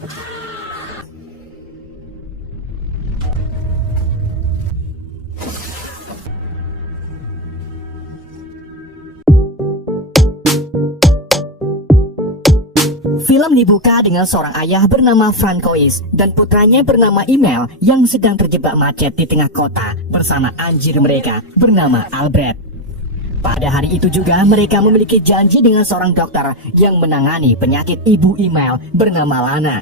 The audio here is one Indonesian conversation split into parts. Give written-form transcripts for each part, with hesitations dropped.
Film dibuka dengan seorang ayah bernama Francois dan putranya bernama Email yang sedang terjebak macet di tengah kota bersama anjir mereka bernama Albert. Pada hari itu juga mereka memiliki janji dengan seorang dokter yang menangani penyakit ibu Email bernama Lana.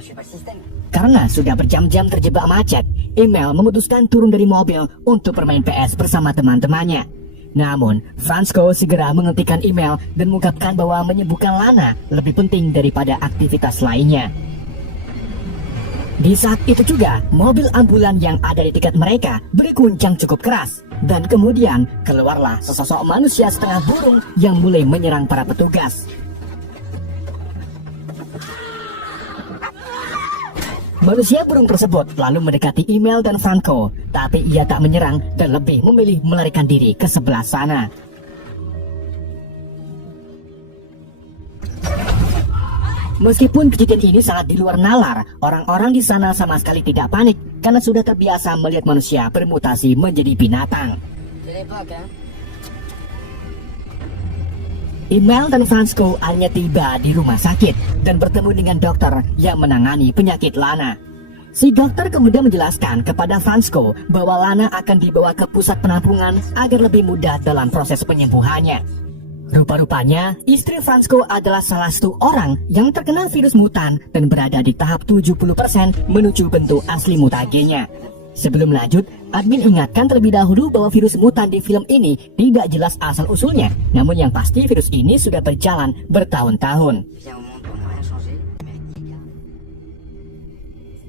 Karena sudah berjam-jam terjebak macet, Email memutuskan turun dari mobil untuk bermain PS bersama teman-temannya. Namun, Franco segera menghentikan Email dan mengungkapkan bahwa menyembuhkan Lana lebih penting daripada aktivitas lainnya. Di saat itu juga, mobil ambulan yang ada di dekat mereka berguncang cukup keras. Dan kemudian, keluarlah sesosok manusia setengah burung yang mulai menyerang para petugas. Manusia burung tersebut lalu mendekati Email dan Franco, tapi ia tak menyerang dan lebih memilih melarikan diri ke sebelah sana. Meskipun kejadian ini sangat di luar nalar, orang-orang di sana sama sekali tidak panik karena sudah terbiasa melihat manusia bermutasi menjadi binatang. Email dan Franco akhirnya tiba di rumah sakit dan bertemu dengan dokter yang menangani penyakit Lana. Si dokter kemudian menjelaskan kepada Franco bahwa Lana akan dibawa ke pusat penampungan agar lebih mudah dalam proses penyembuhannya. Rupa-rupanya, istri Franco adalah salah satu orang yang terkena virus mutan dan berada di tahap 70% menuju bentuk asli mutagenya. Sebelum lanjut, admin ingatkan terlebih dahulu bahwa virus mutan di film ini tidak jelas asal-usulnya. Namun yang pasti virus ini sudah berjalan bertahun-tahun.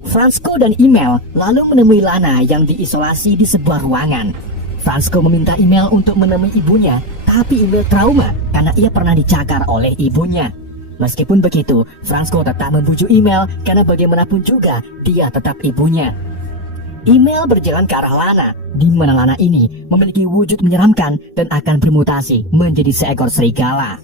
Franco dan Email lalu menemui Lana yang diisolasi di sebuah ruangan. Franco meminta Email untuk menemui ibunya, tapi Email trauma karena ia pernah dicakar oleh ibunya. Meskipun begitu, Franco tetap membujuk Email karena bagaimanapun juga dia tetap ibunya. Email berjalan ke arah Lana, di mana Lana ini memiliki wujud menyeramkan dan akan bermutasi menjadi seekor serigala.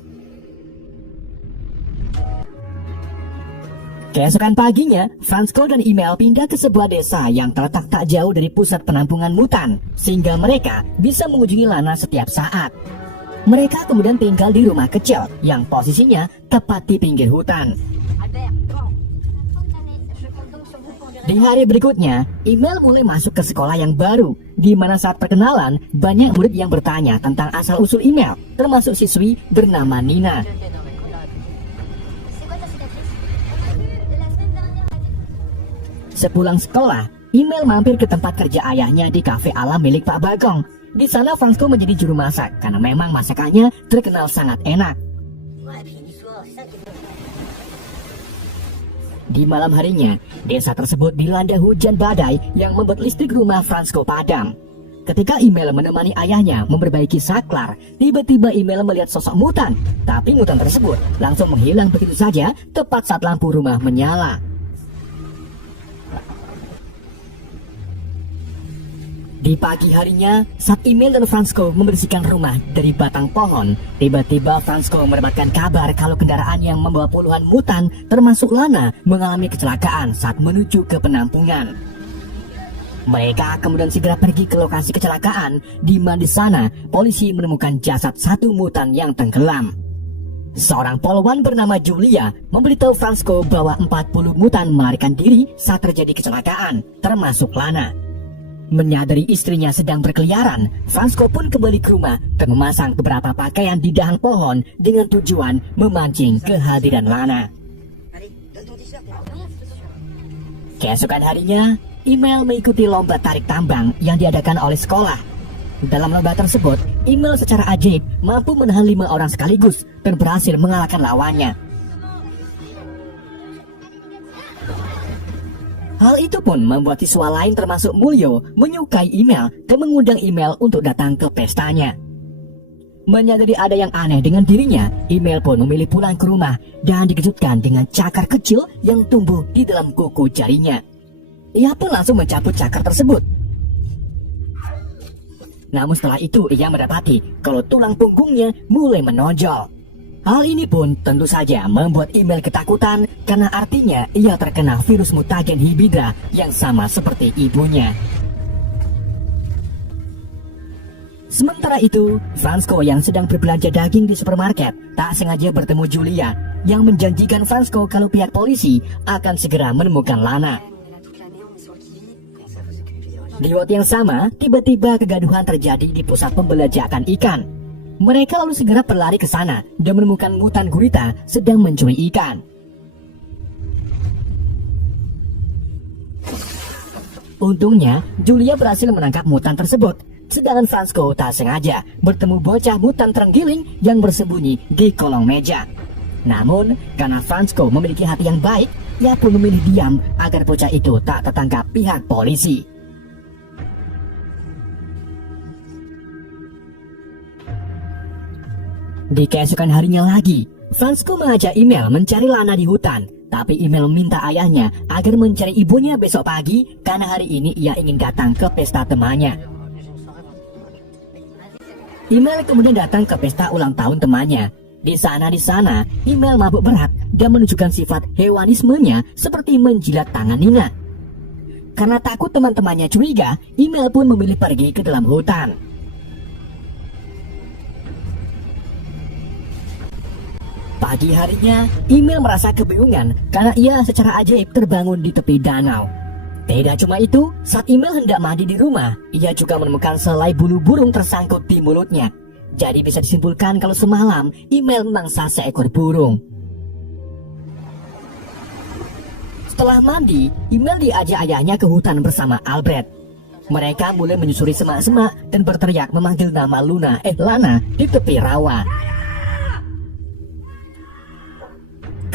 Keesokan paginya, Franco dan Email pindah ke sebuah desa yang terletak tak jauh dari pusat penampungan mutan, sehingga mereka bisa mengunjungi Lana setiap saat. Mereka kemudian tinggal di rumah kecil yang posisinya tepat di pinggir hutan. Di hari berikutnya, Email mulai masuk ke sekolah yang baru, di mana saat perkenalan, banyak murid yang bertanya tentang asal-usul Email, termasuk siswi bernama Nina. Sepulang sekolah, Email mampir ke tempat kerja ayahnya di kafe alam milik Pak Bagong. Di sana Franco menjadi juru masak, karena memang masakannya terkenal sangat enak. Di malam harinya, desa tersebut dilanda hujan badai yang membuat listrik rumah Franco padam. Ketika Email menemani ayahnya memperbaiki saklar, tiba-tiba Email melihat sosok mutan. Tapi mutan tersebut langsung menghilang begitu saja tepat saat lampu rumah menyala. Di pagi harinya, saat Email dan Franco membersihkan rumah dari batang pohon, tiba-tiba Franco mendapatkan kabar kalau kendaraan yang membawa puluhan mutan, termasuk Lana, mengalami kecelakaan saat menuju ke penampungan. Mereka kemudian segera pergi ke lokasi kecelakaan, di mana di sana polisi menemukan jasad satu mutan yang tenggelam. Seorang polwan bernama Julia memberitahu Franco bahwa 40 mutan melarikan diri saat terjadi kecelakaan, termasuk Lana. Menyadari istrinya sedang berkeliaran, Franco pun kembali ke rumah dan memasang beberapa pakaian di dahan pohon dengan tujuan memancing kehadiran Lana. Keesokan harinya, Email mengikuti lomba tarik tambang yang diadakan oleh sekolah. Dalam lomba tersebut, Email secara ajaib mampu menahan 5 orang sekaligus dan berhasil mengalahkan lawannya. Hal itu pun membuat siswa lain termasuk Mulyo menyukai Email dan mengundang Email untuk datang ke pestanya. Menyadari ada yang aneh dengan dirinya, Email pun memilih pulang ke rumah dan dikejutkan dengan cakar kecil yang tumbuh di dalam kuku jarinya. Ia pun langsung mencabut cakar tersebut. Namun setelah itu ia mendapati kalau tulang punggungnya mulai menonjol. Hal ini pun tentu saja membuat email ketakutan karena artinya ia terkena virus mutagen Hybridra yang sama seperti ibunya. Sementara itu, Fransko yang sedang berbelanja daging di supermarket tak sengaja bertemu Julia yang menjanjikan Fransko kalau pihak polisi akan segera menemukan Lana. Di waktu yang sama, tiba-tiba kegaduhan terjadi di pusat pembelanjaan ikan. Mereka lalu segera berlari ke sana dan menemukan mutan gurita sedang mencuri ikan. Untungnya, Julia berhasil menangkap mutan tersebut, sedangkan Fransko tak sengaja bertemu bocah mutan terenggiling yang bersembunyi di kolong meja. Namun, karena Fransko memiliki hati yang baik, ia pun memilih diam agar bocah itu tak tertangkap pihak polisi. Di keesokan harinya lagi, Fransko mengajak Email mencari Lana di hutan, tapi Email meminta ayahnya agar mencari ibunya besok pagi karena hari ini ia ingin datang ke pesta temannya. Email kemudian datang ke pesta ulang tahun temannya. Di sana, Email mabuk berat dan menunjukkan sifat hewanismenya seperti menjilat tangan Nina. Karena takut teman-temannya curiga, Email pun memilih pergi ke dalam hutan. Pagi harinya, Email merasa kebingungan karena ia secara ajaib terbangun di tepi danau. Tidak cuma itu, saat Email hendak mandi di rumah, ia juga menemukan selai bulu burung tersangkut di mulutnya. Jadi bisa disimpulkan kalau semalam Email memangsa seekor burung. Setelah mandi, Email diajak ayahnya ke hutan bersama Albert. Mereka mulai menyusuri semak-semak dan berteriak memanggil nama Lana di tepi rawa.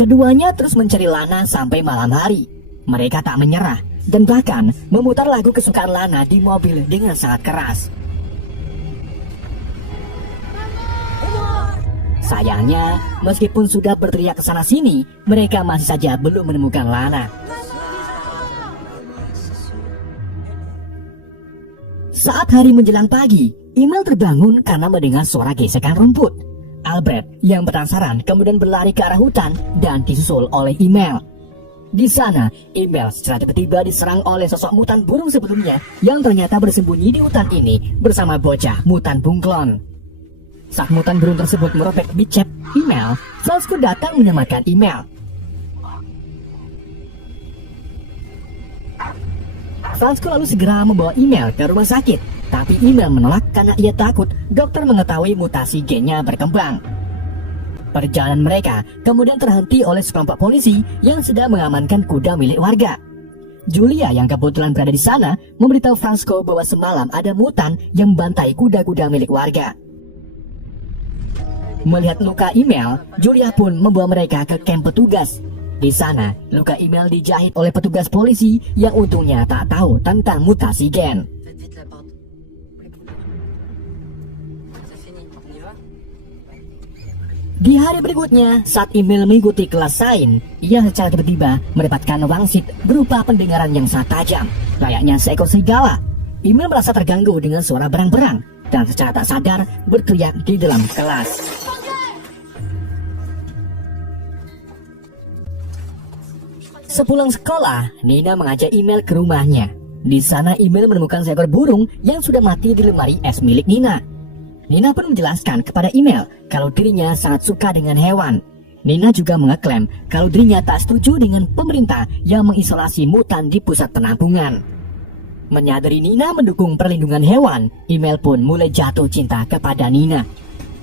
Keduanya terus mencari Lana sampai malam hari. Mereka tak menyerah dan bahkan memutar lagu kesukaan Lana di mobil dengan sangat keras. Sayangnya, meskipun sudah berteriak ke sana sini, mereka masih saja belum menemukan Lana. Saat hari menjelang pagi, Email terbangun karena mendengar suara gesekan rumput. Albert yang penasaran kemudian berlari ke arah hutan dan disusul oleh Email. Di sana, Email secara tiba-tiba diserang oleh sosok mutan burung sebelumnya yang ternyata bersembunyi di hutan ini bersama bocah mutan bunglon. Saat mutan burung tersebut merobek bicep Email, Fransko datang menyelamatkan Email. Fransko lalu segera membawa Email ke rumah sakit. Tapi Email menolak karena ia takut dokter mengetahui mutasi gennya berkembang. Perjalanan mereka kemudian terhenti oleh sekelompok polisi yang sedang mengamankan kuda milik warga. Julia yang kebetulan berada di sana memberitahu Fransko bahwa semalam ada mutan yang membantai kuda-kuda milik warga. Melihat luka Email, Julia pun membawa mereka ke kamp petugas. Di sana, luka Email dijahit oleh petugas polisi yang untungnya tak tahu tentang mutasi gen. Di hari berikutnya, saat Email mengikuti kelas sains, ia secara tiba-tiba mendapatkan wangsit berupa pendengaran yang sangat tajam, layaknya seekor serigala. Email merasa terganggu dengan suara berang-berang dan secara tak sadar berteriak di dalam kelas. Sepulang sekolah, Nina mengajak Email ke rumahnya. Di sana Email menemukan seekor burung yang sudah mati di lemari es milik Nina. Nina pun menjelaskan kepada Email kalau dirinya sangat suka dengan hewan. Nina juga mengeklaim kalau dirinya tak setuju dengan pemerintah yang mengisolasi mutan di pusat penampungan. Menyadari Nina mendukung perlindungan hewan, Email pun mulai jatuh cinta kepada Nina.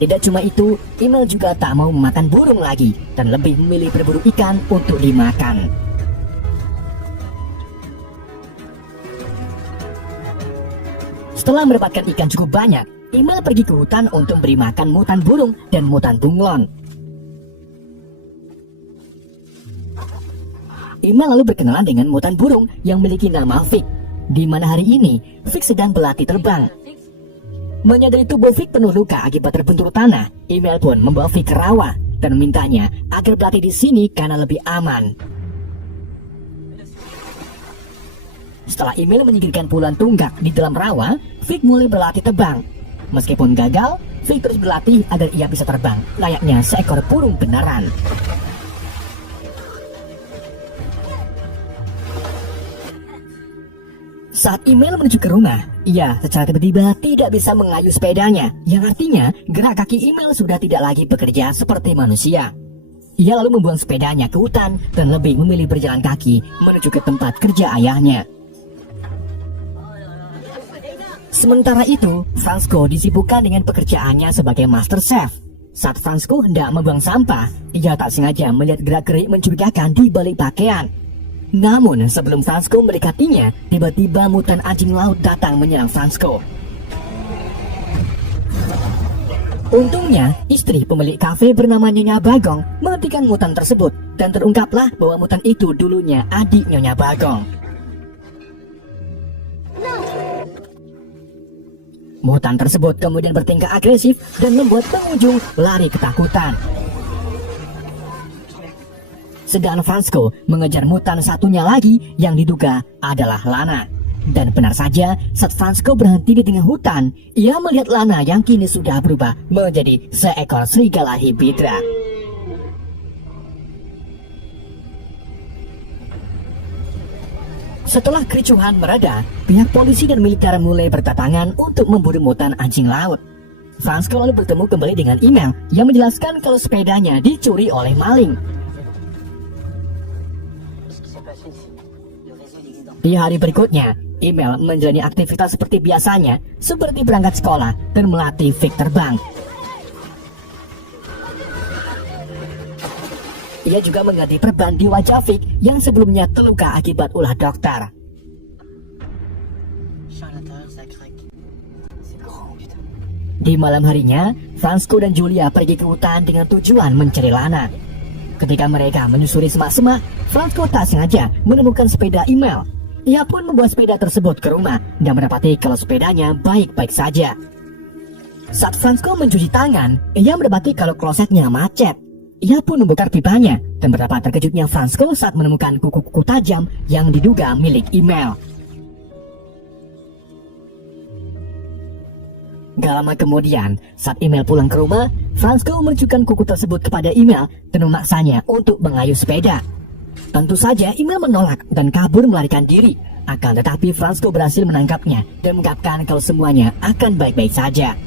Tidak cuma itu, Email juga tak mau memakan burung lagi dan lebih memilih berburu ikan untuk dimakan. Setelah mendapatkan ikan cukup banyak, Email pergi ke hutan untuk beri makan mutan burung dan mutan bunglon. Email lalu berkenalan dengan mutan burung yang memiliki nama Vic, di mana hari ini Vic sedang berlatih terbang. Menyadari tubuh Vic penuh luka akibat terbentur tanah, Email pun membawa Vic ke rawa dan memintanya agar berlatih di sini karena lebih aman. Setelah Email menyingkirkan puluhan tunggak di dalam rawa, Vic mulai berlatih terbang. Meskipun gagal, Vic terus berlatih agar ia bisa terbang layaknya seekor burung beneran. Saat email menuju ke rumah, ia secara tiba-tiba tidak bisa mengayuh sepedanya, yang artinya gerak kaki email sudah tidak lagi bekerja seperti manusia. Ia lalu membuang sepedanya ke hutan dan lebih memilih berjalan kaki menuju ke tempat kerja ayahnya. Sementara itu, Fransko disibukkan dengan pekerjaannya sebagai master chef. Saat Fransko hendak membuang sampah, ia tak sengaja melihat gerak-gerik mencurigakan di balik pakaian. Namun sebelum Fransko mendekatinya, tiba-tiba mutan anjing laut datang menyerang Fransko. Untungnya, istri pemilik kafe bernama Nyonya Bagong menghentikan mutan tersebut dan terungkaplah bahwa mutan itu dulunya adik Nyonya Bagong. Mutan tersebut kemudian bertingkah agresif dan membuat pengunjung lari ketakutan. Sedang Fransko mengejar mutan satunya lagi yang diduga adalah Lana. Dan benar saja, saat Fransko berhenti di tengah hutan, ia melihat Lana yang kini sudah berubah menjadi seekor serigala hibidra. Setelah kericuhan mereda, pihak polisi dan militer mulai berdatangan untuk memburu mutan anjing laut. Fransko lalu bertemu kembali dengan email yang menjelaskan kalau sepedanya dicuri oleh maling. Di hari berikutnya, email menjalani aktivitas seperti biasanya, seperti berangkat sekolah dan melatih Vic terbang. Ia juga mengganti perban di wajah Vic yang sebelumnya terluka akibat ulah dokter. Di malam harinya, Fransko dan Julia pergi ke hutan dengan tujuan mencari Lana. Ketika mereka menyusuri semak-semak, Fransko tak sengaja menemukan sepeda email. Ia pun membawa sepeda tersebut ke rumah dan mendapati kalau sepedanya baik-baik saja. Saat Fransko mencuci tangan, ia mendapati kalau klosetnya macet. Ia pun membongkar pipanya dan betapa terkejutnya Fransko saat menemukan kuku-kuku tajam yang diduga milik email. Gak lama kemudian, saat email pulang ke rumah, Fransko menunjukkan kuku tersebut kepada email dan memaksanya untuk mengayuh sepeda. Tentu saja email menolak dan kabur melarikan diri. Akan tetapi Fransko berhasil menangkapnya dan mengungkapkan kalau semuanya akan baik-baik saja.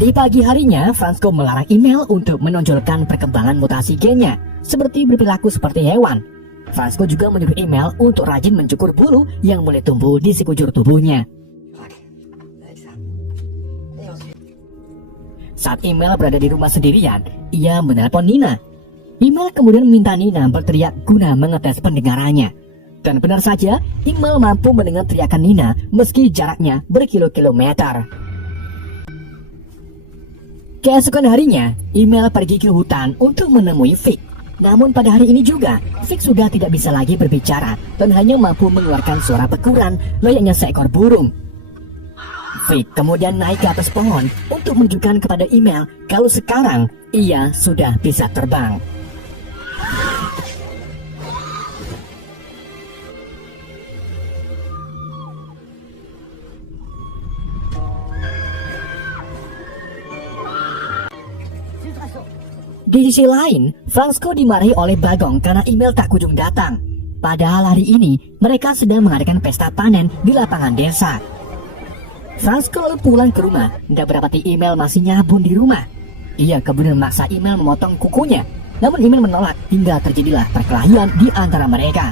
Di pagi harinya, Fransko melarang email untuk menonjolkan perkembangan mutasi gennya, seperti berperilaku seperti hewan. Fransko juga menyuruh email untuk rajin mencukur bulu yang mulai tumbuh di sekujur tubuhnya. Saat email berada di rumah sendirian, ia menelpon Nina. Email kemudian meminta Nina berteriak guna mengetes pendengarannya. Dan benar saja, email mampu mendengar teriakan Nina meski jaraknya berkilo-kilometer. Keesokan harinya, email pergi ke hutan untuk menemui Vic. Namun pada hari ini juga, Vic sudah tidak bisa lagi berbicara dan hanya mampu mengeluarkan suara bekuran layaknya seekor burung. Vic kemudian naik ke atas pohon untuk menunjukkan kepada email kalau sekarang ia sudah bisa terbang. Di sisi lain, Fransko dimarahi oleh Bagong karena email tak kunjung datang. Padahal hari ini mereka sedang mengadakan pesta panen di lapangan desa. Fransko lalu pulang ke rumah dan mendapati email masih nyabun di rumah. Ia kemudian memaksa email memotong kukunya, namun email menolak hingga terjadilah perkelahian di antara mereka.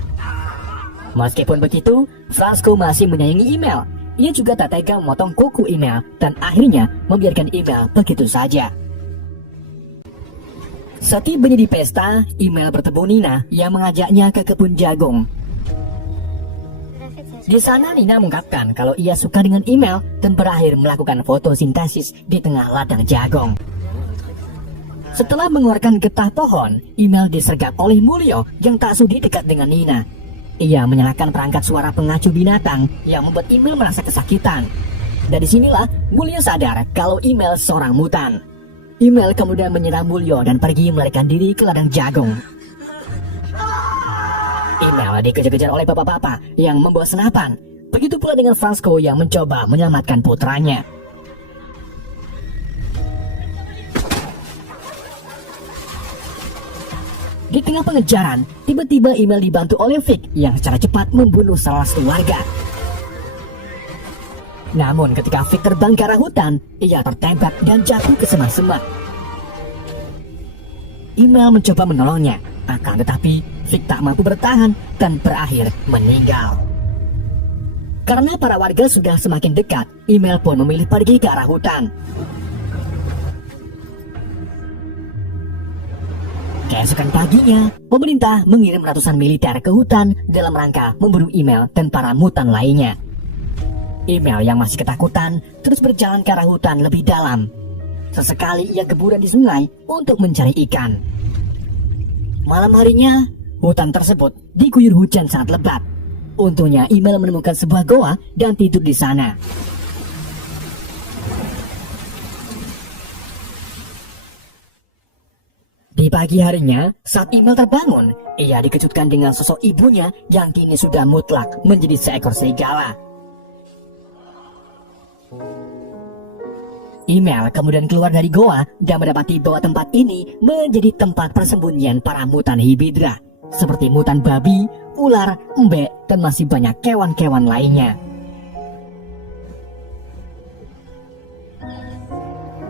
Meskipun begitu, Fransko masih menyayangi email. Ia juga tak tega memotong kuku email dan akhirnya membiarkan email begitu saja. Setibanya di pesta, email bertemu Nina yang mengajaknya ke kebun jagung. Di sana Nina mengungkapkan kalau ia suka dengan email dan berakhir melakukan fotosintesis di tengah ladang jagung. Setelah mengeluarkan getah pohon, email disergap oleh Mulyo yang tak sudi dekat dengan Nina. Ia menyalakan perangkat suara pengacu binatang yang membuat email merasa kesakitan. Dari sinilah Mulyo sadar kalau email seorang mutan. Email kemudian menyerang Mulyo dan pergi melarikan diri ke ladang jagung. Email dikejar-kejar oleh bapak-bapak yang membawa senapan. Begitu pula dengan Fransko yang mencoba menyelamatkan putranya. Di tengah pengejaran, tiba-tiba Email dibantu oleh Vic yang secara cepat membunuh salah satu warga. Namun ketika Vic terbang ke arah hutan, ia tertembak dan jatuh ke semak-semak. Email mencoba menolongnya, akan tetapi Vic tak mampu bertahan dan berakhir meninggal. Karena para warga sudah semakin dekat, Email pun memilih pergi ke arah hutan. Keesokan paginya, pemerintah mengirim ratusan militer ke hutan dalam rangka memburu Email dan para mutan lainnya. Email yang masih ketakutan terus berjalan ke arah hutan lebih dalam. Sesekali ia keburan di sungai untuk mencari ikan. Malam harinya, hutan tersebut diguyur hujan sangat lebat. Untungnya Email menemukan sebuah goa dan tidur di sana. Di pagi harinya, saat Email terbangun, ia dikejutkan dengan sosok ibunya yang kini sudah mutlak menjadi seekor serigala. Email kemudian keluar dari goa dan mendapati bahwa tempat ini menjadi tempat persembunyian para mutan Hybidra, seperti mutan babi, ular, embek, dan masih banyak kewan-kewan lainnya.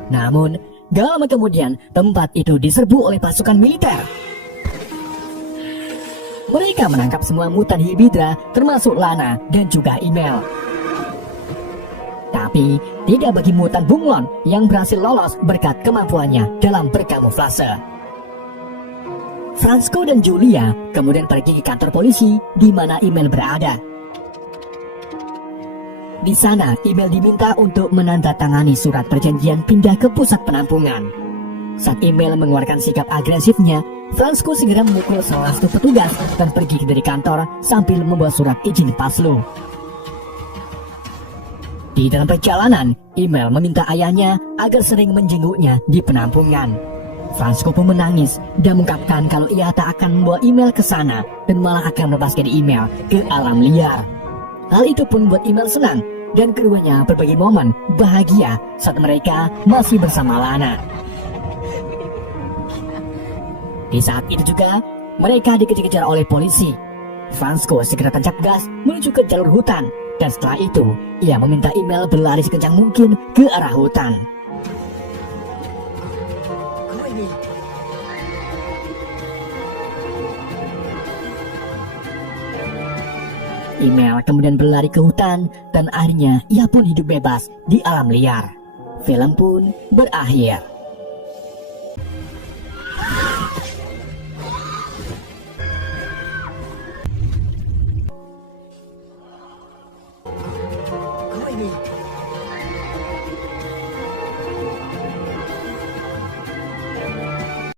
Namun, gak lama kemudian, tempat itu diserbu oleh pasukan militer. Mereka menangkap semua mutan Hybidra, termasuk Lana dan juga Email. Tapi, tidak bagi mutan bunglon yang berhasil lolos berkat kemampuannya dalam berkamuflase. Fransko dan Julia kemudian pergi ke kantor polisi di mana Email berada. Di sana, Email diminta untuk menandatangani surat perjanjian pindah ke pusat penampungan. Saat Email mengeluarkan sikap agresifnya, Fransko segera memukul salah satu petugas dan pergi dari kantor sambil membawa surat izin palsu. Di dalam perjalanan, Email meminta ayahnya agar sering menjenguknya di penampungan. Fransko pun menangis dan mengungkapkan kalau ia tak akan membawa Email ke sana dan malah akan melepaskan Email ke alam liar. Hal itu pun membuat Email senang dan keduanya berbagi momen bahagia saat mereka masih bersama Lana. Di saat itu juga, mereka dikejar-kejar oleh polisi. Fransko segera tancap gas menuju ke jalur hutan dan setelah itu, ia meminta Email berlari sekencang mungkin ke arah hutan. Email kemudian berlari ke hutan dan akhirnya ia pun hidup bebas di alam liar. Film pun berakhir. Ini